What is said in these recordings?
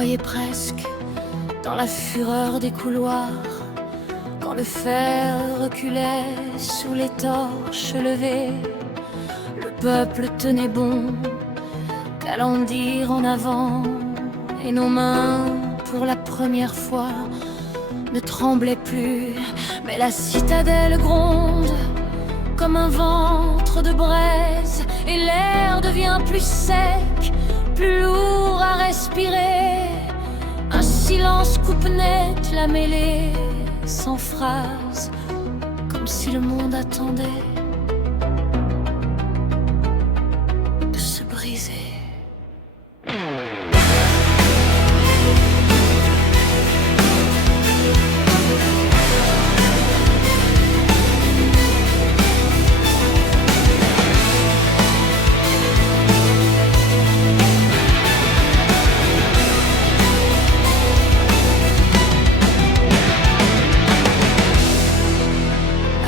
croyais presque dans la fureur des couloirs, quand le fer reculait sous les torches levées. Le peuple tenait bon, qu'allant dire en avant, et nos mains, pour la première fois, ne tremblaient plus. Mais la citadelle gronde comme un ventre de braise, et l'air devient plus sec, plus lourd à respirer. Un silence coupe net la mêlée, sans phrase, comme si le monde attendait de se briser.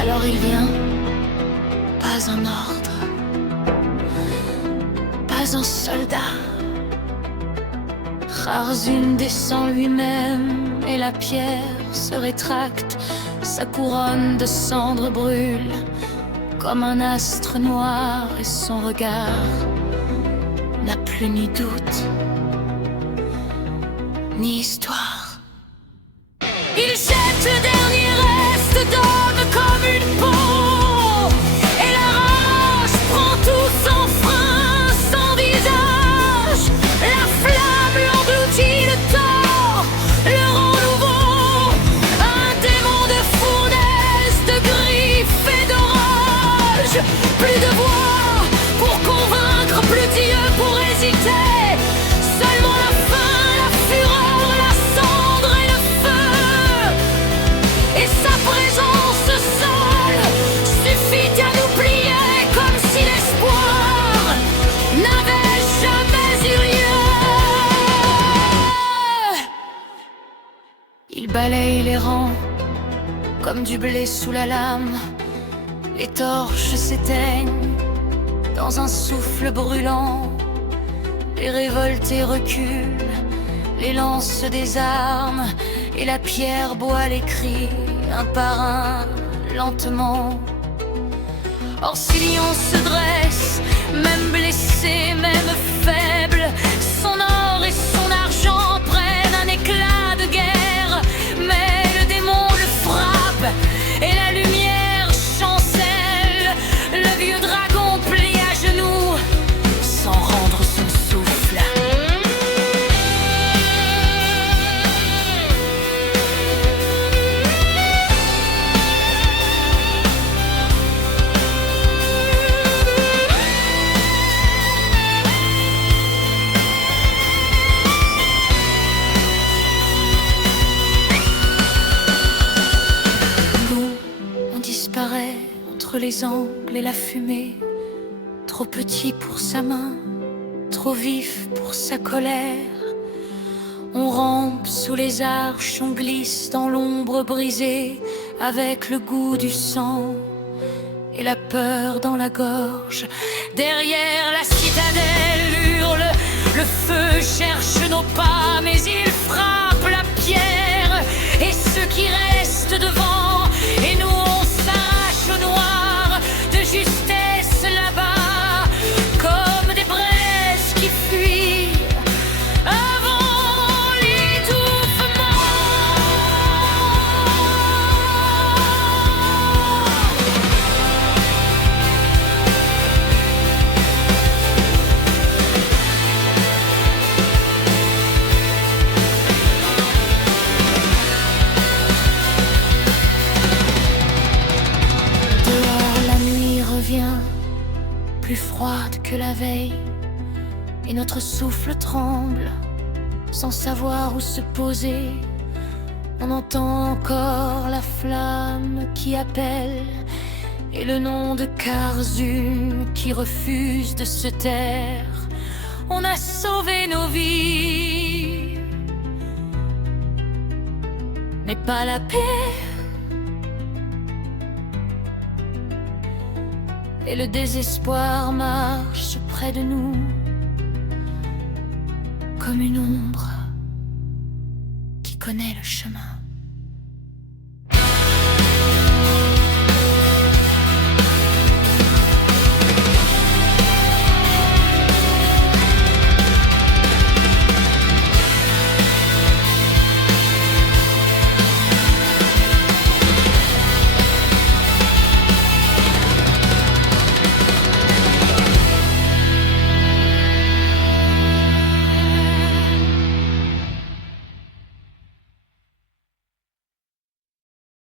Alors il vient, pas un ordre, pas un soldat. Kharzun descend lui-même et la pierre se rétracte. Sa couronne de cendres brûle comme un astre noir, et son regard n'a plus ni doute, ni histoire. Il jette le dernier reste d'homme comme une peau, et la rage prend tout son frein, sans visage. La flamme engloutit le tort, le rend nouveau, un démon de fournaise, de griffes et d'orage. Plus de voix pour convaincre, plus d'yeux pour hésiter. Seulement la faim, la fureur, la cendre et le feu. Et sa présence seule suffit à nous plier, comme si l'espoir n'avait jamais eu lieu. Il balaye les rangs comme du blé sous la lame. Les torches s'éteignent dans un souffle brûlant. Les révoltés reculent, les lances se désarment, et la pierre boit les cris, un par un, lentement. Or si Lyon se dresse, même blessé, même faible, son or et son argent prennent un éclat de guerre. Mais le démon le frappe, et la lumière chancelle. Le vieux dragon plie à genoux, sans rendre son souffle. Entre les angles et la fumée, trop petit pour sa main, trop vif pour sa colère. On rampe sous les arches, on glisse dans l'ombre brisée, avec le goût du sang et la peur dans la gorge. Derrière la citadelle hurle, le feu cherche nos pas, mais il frappe la pierre et ceux qui restent devant, et nous on s'arrache au noir de justesse là-bas, comme des braises qui fuient avant l'étouffement. Plus froide que la veille, et notre souffle tremble, sans savoir où se poser. On entend encore la flamme qui appelle, et le nom de Kharzun qui refuse de se taire. On a sauvé nos vies, mais pas la paix. Et le désespoir marche près de nous comme une ombre connais le chemin.